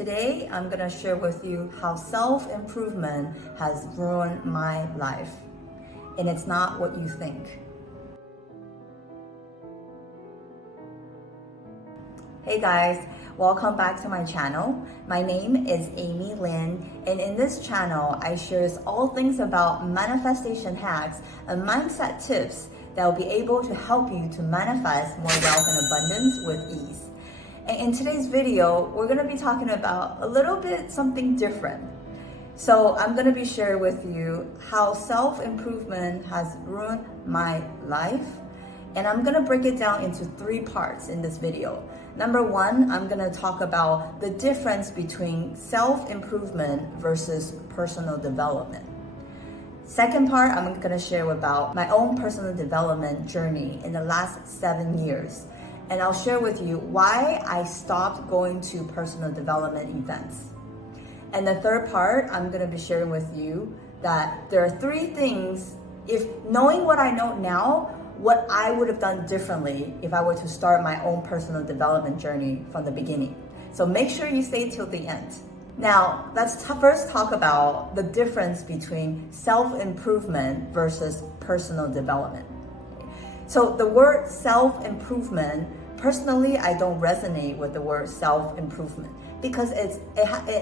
Today, I'm gonna share with you how self-improvement has ruined my life. And it's not what you think. Hey guys, welcome back to my channel. My name is Amy Lin, and in this channel, I share all things about manifestation hacks and mindset tips that will be able to help you to manifest more wealth and abundance with ease. And in today's video, we're gonna be talking about a little bit something different. So I'm gonna be sharing with you how self-improvement has ruined my life. And I'm gonna break it down into 3 parts in this video. Number 1, I'm gonna talk about the difference between self-improvement versus personal development. Second part, I'm gonna share about my own personal development journey in the last 7 years. And I'll share with you why I stopped going to personal development events. And the third part, I'm gonna be sharing with you that there are 3 things, if knowing what I know now, what I would have done differently if I were to start my own personal development journey from the beginning. So make sure you stay till the end. Now, let's first talk about the difference between self-improvement versus personal development. So the word self-improvement, personally, I don't resonate with the word self-improvement because it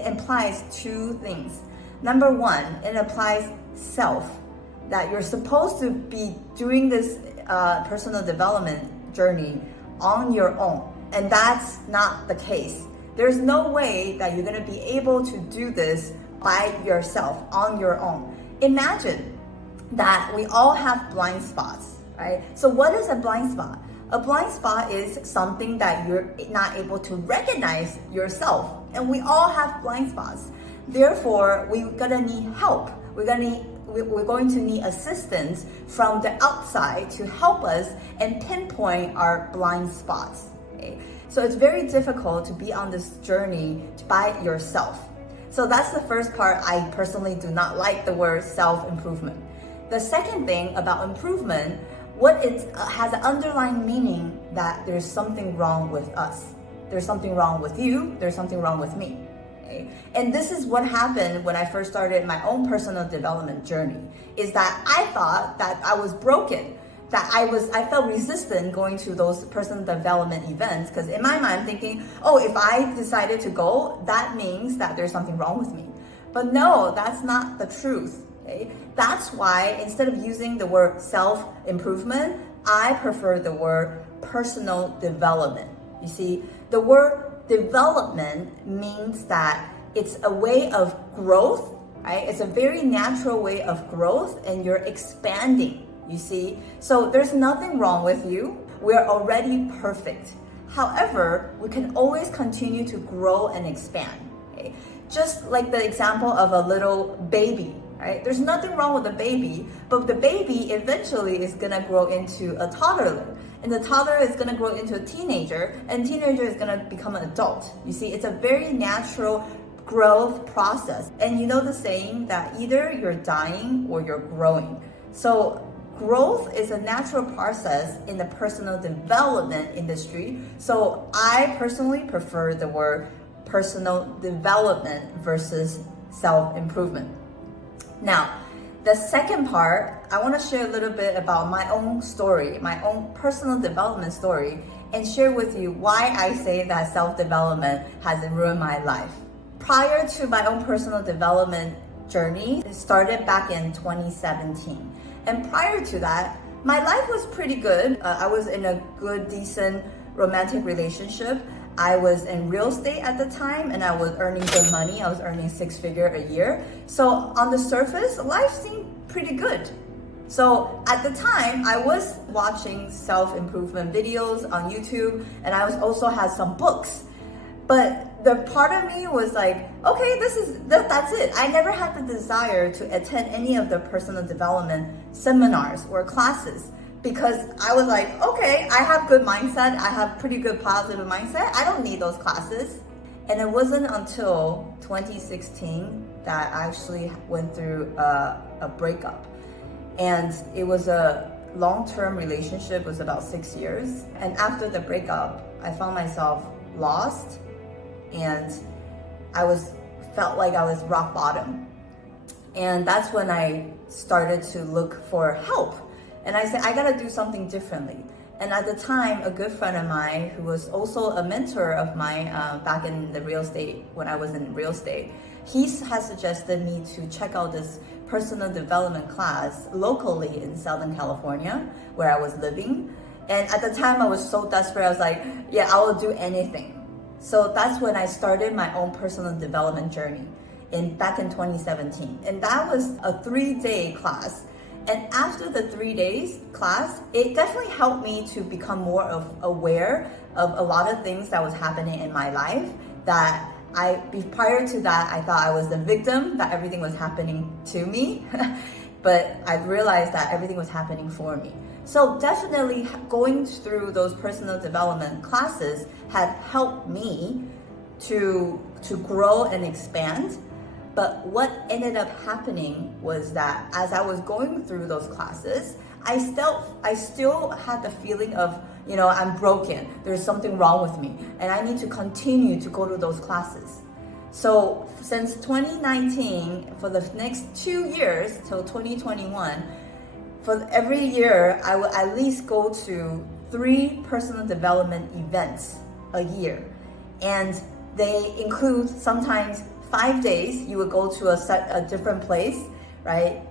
implies 2 things. Number 1, it implies self, that you're supposed to be doing this personal development journey on your own. And that's not the case. There's no way that you're gonna be able to do this by yourself, on your own. Imagine that we all have blind spots, right? So what is a blind spot? A blind spot is something that you're not able to recognize yourself. And we all have blind spots. Therefore, we're gonna need help. We're going to need assistance from the outside to help us and pinpoint our blind spots. Okay? So it's very difficult to be on this journey by yourself. So that's the first part. I personally do not like the word self-improvement. The second thing about improvement, what it has an underlying meaning that there's something wrong with us. There's something wrong with you. There's something wrong with me. And this is what happened when I first started my own personal development journey, is that I thought that I was broken, that I felt resistant going to those personal development events, because in my mind I'm thinking, oh, if I decided to go, that means that there's something wrong with me. But no, that's not the truth. Okay? That's why instead of using the word self-improvement, I prefer the word personal development. You see, the word development means that it's a way of growth, right? It's a very natural way of growth, and you're expanding, you see? So there's nothing wrong with you. We're already perfect. However, we can always continue to grow and expand, okay? Just like the example of a little baby, right? There's nothing wrong with a baby, but the baby eventually is gonna grow into a toddler. And the toddler is gonna grow into a teenager, and teenager is gonna become an adult. You see, it's a very natural growth process. And you know the saying that either you're dying or you're growing. So growth is a natural process in the personal development industry. So I personally prefer the word personal development versus self-improvement. Now, the second part, I want to share a little bit about my own story, my own personal development story, and share with you why I say that self-development has ruined my life. Prior to my own personal development journey, it started back in 2017. And prior to that, my life was pretty good. I was in a good, decent romantic relationship. I was in real estate at the time, and I was earning good money. I was earning 6-figure a year. So on the surface, life seemed pretty good. So at the time, I was watching self-improvement videos on YouTube, and I also had some books. But the part of me was like, okay, that's it. I never had the desire to attend any of the personal development seminars or classes, because I was like, okay, I have good mindset. I have pretty good positive mindset. I don't need those classes. And it wasn't until 2016 that I actually went through a breakup. And it was a long-term relationship, it was about 6 years. And after the breakup, I found myself lost and felt like I was rock bottom. And that's when I started to look for help. And I said, I gotta do something differently. And at the time, a good friend of mine who was also a mentor of mine back in the real estate, when I was in real estate, he has suggested me to check out this personal development class locally in Southern California, where I was living. And at the time I was so desperate, I was like, yeah, I will do anything. So that's when I started my own personal development journey back in 2017. And that was a 3-day class. And after the 3 days class, it definitely helped me to become more aware of a lot of things that was happening in my life that prior to that, I thought I was the victim, that everything was happening to me. But I realized that everything was happening for me. So definitely going through those personal development classes had helped me to grow and expand. But what ended up happening was that as I was going through those classes, I still had the feeling of, I'm broken. There's something wrong with me. And I need to continue to go to those classes. So since 2019, for the next 2 years till 2021, for every year, I will at least go to 3 personal development events a year. And they include sometimes 5 days, you would go to a different place, right?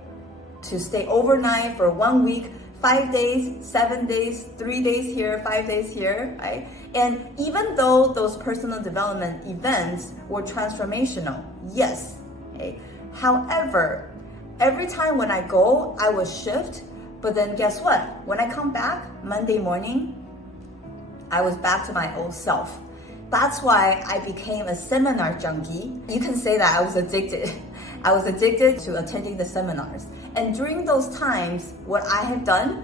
To stay overnight for 1 week, 5 days, 7 days, 3 days here, 5 days here, right? And even though those personal development events were transformational, yes, okay? However, every time when I go, I would shift, but then guess what? When I come back Monday morning, I was back to my old self. That's why I became a seminar junkie. You can say that I was addicted. I was addicted to attending the seminars. And during those times, what I have done,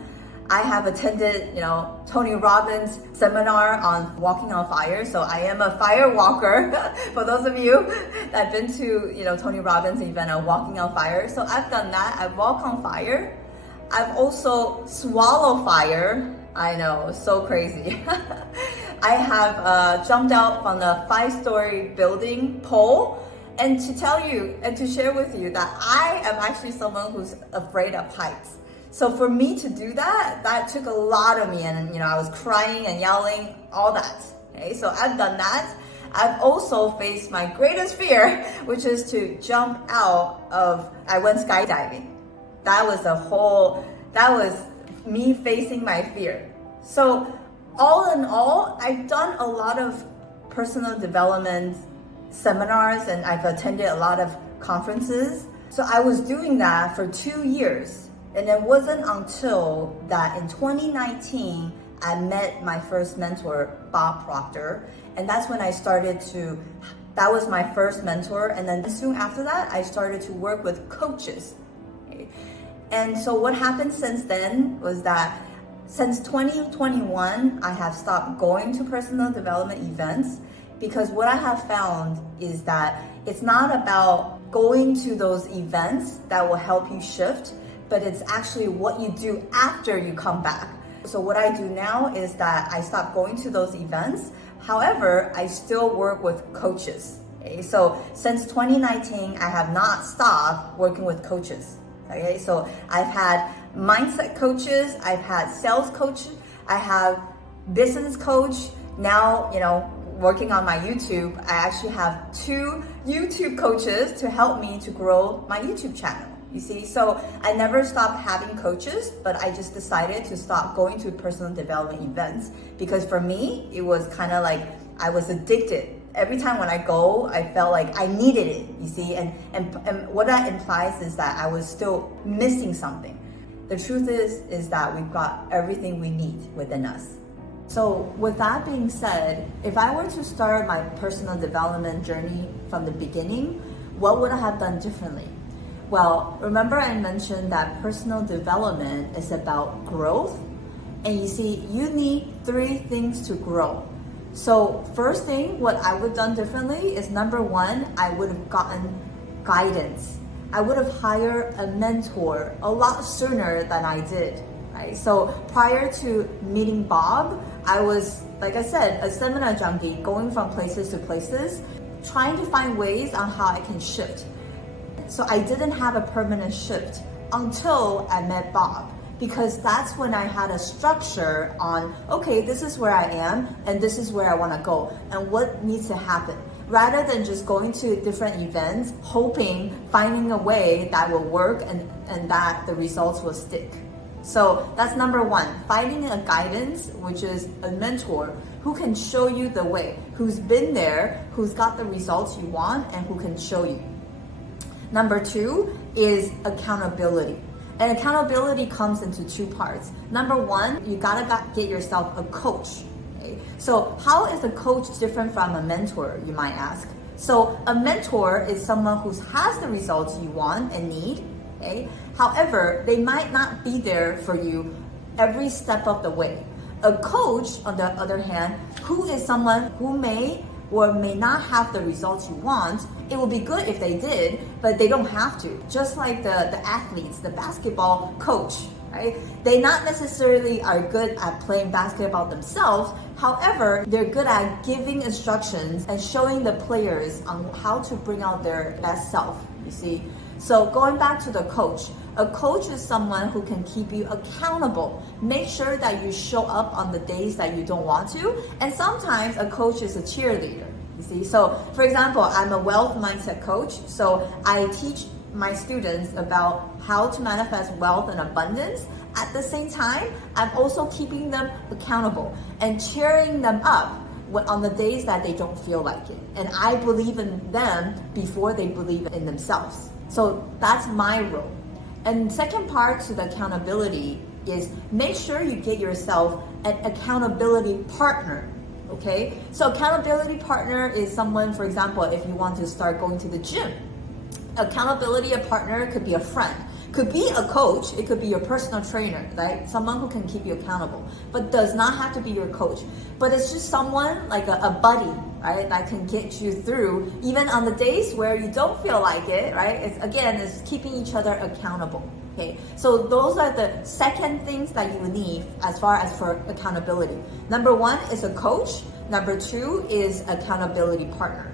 I have attended, Tony Robbins' seminar on walking on fire. So I am a fire walker. For those of you that have been to, Tony Robbins' event on walking on fire. So I've done that. I've walked on fire. I've also swallowed fire. I know, so crazy. I have jumped out from a 5-story building pole. And to tell you and to share with you that I am actually someone who's afraid of heights. So for me to do that took a lot of me, and I was crying and yelling, all that. Okay, so I've done that. I've also faced my greatest fear, which is to jump I went skydiving. That was me facing my fear. So all in all, I've done a lot of personal development seminars and I've attended a lot of conferences. So I was doing that for 2 years. And it wasn't until that in 2019, I met my first mentor, Bob Proctor. And that's when that was my first mentor. And then soon after that, I started to work with coaches. Okay? And so what happened since then was that since 2021, I have stopped going to personal development events, because what I have found is that it's not about going to those events that will help you shift, but it's actually what you do after you come back. So what I do now is that I stop going to those events. However, I still work with coaches. Okay? So since 2019, I have not stopped working with coaches. Okay, so I've had mindset coaches, I've had sales coaches, I have business coach. Now, working on my YouTube, I actually have 2 YouTube coaches to help me to grow my YouTube channel. You see, so I never stopped having coaches, but I just decided to stop going to personal development events, because for me, it was kind of like I was addicted. Every time when I go, I felt like I needed it, you see, and what that implies is that I was still missing something. The truth is that we've got everything we need within us. So with that being said, if I were to start my personal development journey from the beginning, what would I have done differently? Well, remember I mentioned that personal development is about growth. And you see, you need 3 things to grow. So first thing, what I would have done differently is number 1, I would have gotten guidance. I would have hired a mentor a lot sooner than I did. Right? So prior to meeting Bob, I was, like I said, a seminar junkie, going from places to places, trying to find ways on how I can shift. So I didn't have a permanent shift until I met Bob, because that's when I had a structure on, okay, this is where I am and this is where I want to go and what needs to happen. Rather than just going to different events, hoping, finding a way that will work and that the results will stick. So that's number one, finding a guidance, which is a mentor who can show you the way, who's been there, who's got the results you want, and who can show you. Number two is accountability. And accountability comes into two parts. Number one, you gotta get yourself a coach. Okay? So how is a coach different from a mentor, you might ask? So a mentor is someone who has the results you want and need. Okay? However, they might not be there for you every step of the way. A coach, on the other hand, who is someone who may or may not have the results you want. It would be good if they did, but they don't have to. Just like the athletes, the basketball coach, right? They not necessarily are good at playing basketball themselves. However, they're good at giving instructions and showing the players on how to bring out their best self, you see? So going back to the coach, a coach is someone who can keep you accountable. Make sure that you show up on the days that you don't want to. And sometimes a coach is a cheerleader, you see? So for example, I'm a wealth mindset coach. So I teach my students about how to manifest wealth and abundance. At the same time, I'm also keeping them accountable and cheering them up on the days that they don't feel like it. And I believe in them before they believe in themselves. So that's my role. And second part to the accountability is make sure you get yourself an accountability partner, okay? So accountability partner is someone, for example, if you want to start going to the gym. Accountability partner could be a friend, could be a coach, it could be your personal trainer, right? Someone who can keep you accountable, but does not have to be your coach. But it's just someone like a buddy, right? That can get you through even on the days where you don't feel like it, right? It's keeping each other accountable. Okay, so those are the second things that you need as far as for accountability. Number one is a coach. Number two is accountability partner.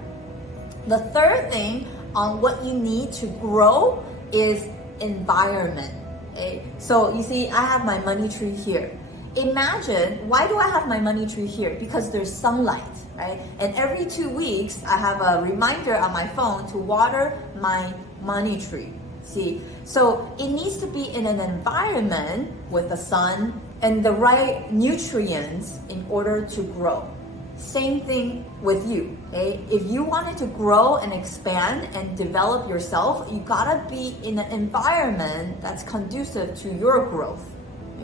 The third thing on what you need to grow is environment. Okay, so you see, I have my money tree here. Imagine, why do I have my money tree here? Because there's sunlight, right? And every 2 weeks, I have a reminder on my phone to water my money tree. See, so it needs to be in an environment with the sun and the right nutrients in order to grow. Same thing with you, okay? If you wanted to grow and expand and develop yourself, you gotta be in an environment that's conducive to your growth,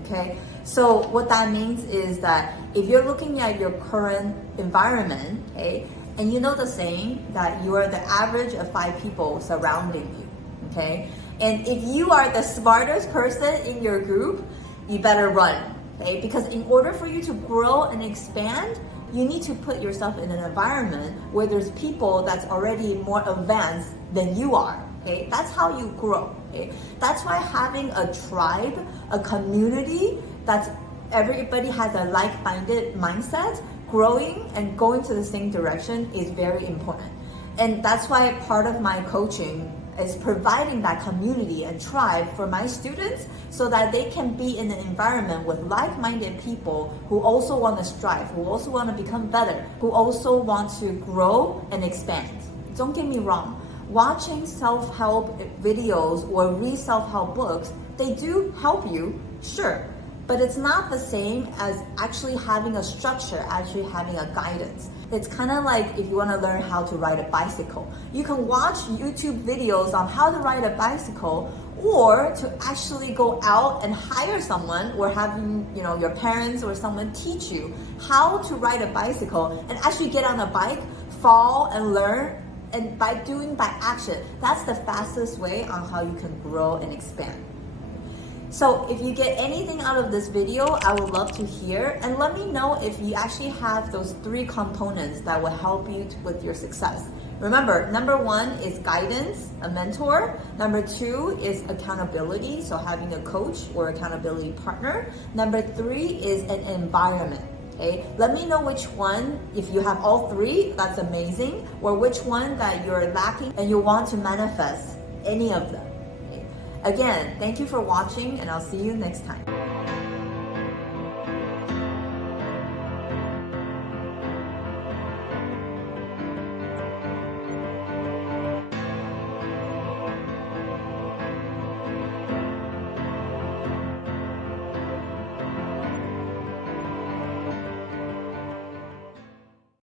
okay? So what that means is that if you're looking at your current environment, okay, and you know the saying that you are the average of 5 people surrounding you, okay? And if you are the smartest person in your group, you better run, okay? Because in order for you to grow and expand, you need to put yourself in an environment where there's people that's already more advanced than you are, okay? That's how you grow, okay? That's why having a tribe, a community that's everybody has a like-minded mindset, growing and going to the same direction is very important. And that's why part of my coaching is providing that community and tribe for my students so that they can be in an environment with like-minded people who also want to strive, who also want to become better, who also want to grow and expand. Don't get me wrong, watching self-help videos or read self-help books, they do help you, sure, but it's not the same as actually having a structure, actually having a guidance. It's kind of like if you want to learn how to ride a bicycle. You can watch YouTube videos on how to ride a bicycle, or to actually go out and hire someone or having, your parents or someone teach you how to ride a bicycle and actually get on a bike, fall and learn, and by action. That's the fastest way on how you can grow and expand. So if you get anything out of this video, I would love to hear, and let me know if you actually have those 3 components that will help you with your success. Remember, number 1 is guidance, a mentor. Number 2 is accountability, so having a coach or accountability partner. Number 3 is an environment. Okay, let me know which one, if you have all three, that's amazing, or which one that you're lacking and you want to manifest any of them. Okay? Again, thank you for watching and I'll see you next time.